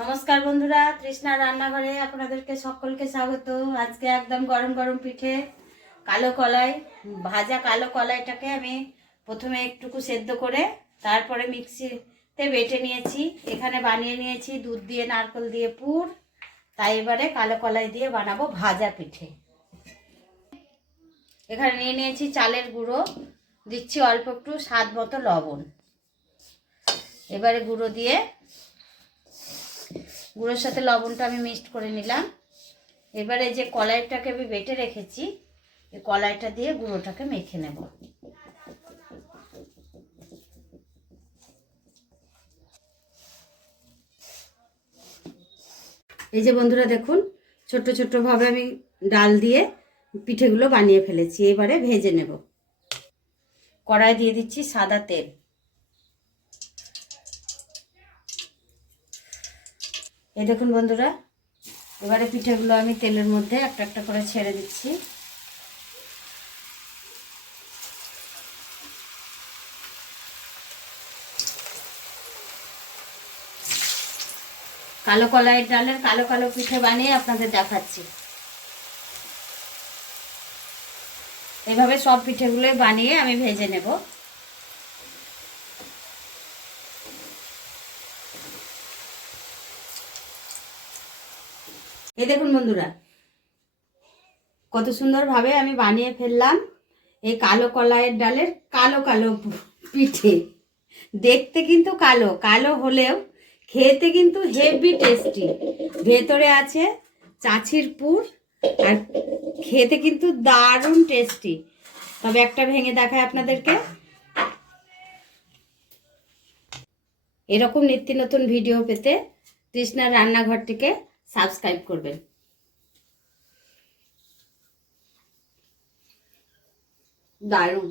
নমস্কার বন্ধুরা, তৃষ্ণা রান্নাঘরে আপনাদেরকে সকলকে স্বাগত। আজকে একদম গরম গরম পিঠে কালো কলাই, ভাজা কালো কলাইটাকে আমি প্রথমে একটুকু সেদ্ধ করে তারপরে মিক্সিতে বেটে নিয়েছি। এখানে বানিয়ে নিয়েছি দুধ দিয়ে নারকেল দিয়ে পুর। তাই এবারে কালো কলাই দিয়ে বানাবো ভাজা পিঠে। এখানে নিয়ে নিয়েছি চালের গুঁড়ো, দিচ্ছি অল্প একটু স্বাদ মতো লবণ। এবারে গুঁড়োর সাথে লবণটা আমি মিক্সড করে নিলাম। এবারে যে কলাইটাকে আমি বেটে রেখেছি, এই কলাইটা দিয়ে গুঁড়োটাকে মেখে নেব। এই যে বন্ধুরা দেখুন, ছোট্ট ছোট্ট ভাবে আমি ডাল দিয়ে পিঠেগুলো বানিয়ে ফেলেছি। এবারে ভেজে নেব। কড়াই দিয়ে দিচ্ছি সাদা তেল। এই দেখুন বন্ধুরা, এবারে পিঠেগুলো আমি তেলের মধ্যে একটা একটা করে ছেড়ে দিচ্ছি। কালো কলাইয়ের ডালের কালো কালো পিঠে বানিয়ে আপনাদের দেখাচ্ছি। এভাবে সব পিঠেগুলোই বানিয়ে আমি ভেজে নেব। এই দেখুন বন্ধুরা, কত সুন্দরভাবে আমি বানিয়ে ফেললাম এই কালো কলাইয়ের ডালের কালো কালো পিঠে। দেখতে কিন্তু কালো কালো হলেও খেতে কিন্তু হেভি টেস্টি। ভেতরে আছে চাছির পুর, আর খেতে কিন্তু দারুণ টেস্টি। তবে একটা ভেঙে দেখায় আপনাদেরকে। এরকম নিত্য নতুন ভিডিও পেতে তৃষ্ণার রান্নাঘরটিকে সাবস্ক্রাইব করবেন। দারুণ।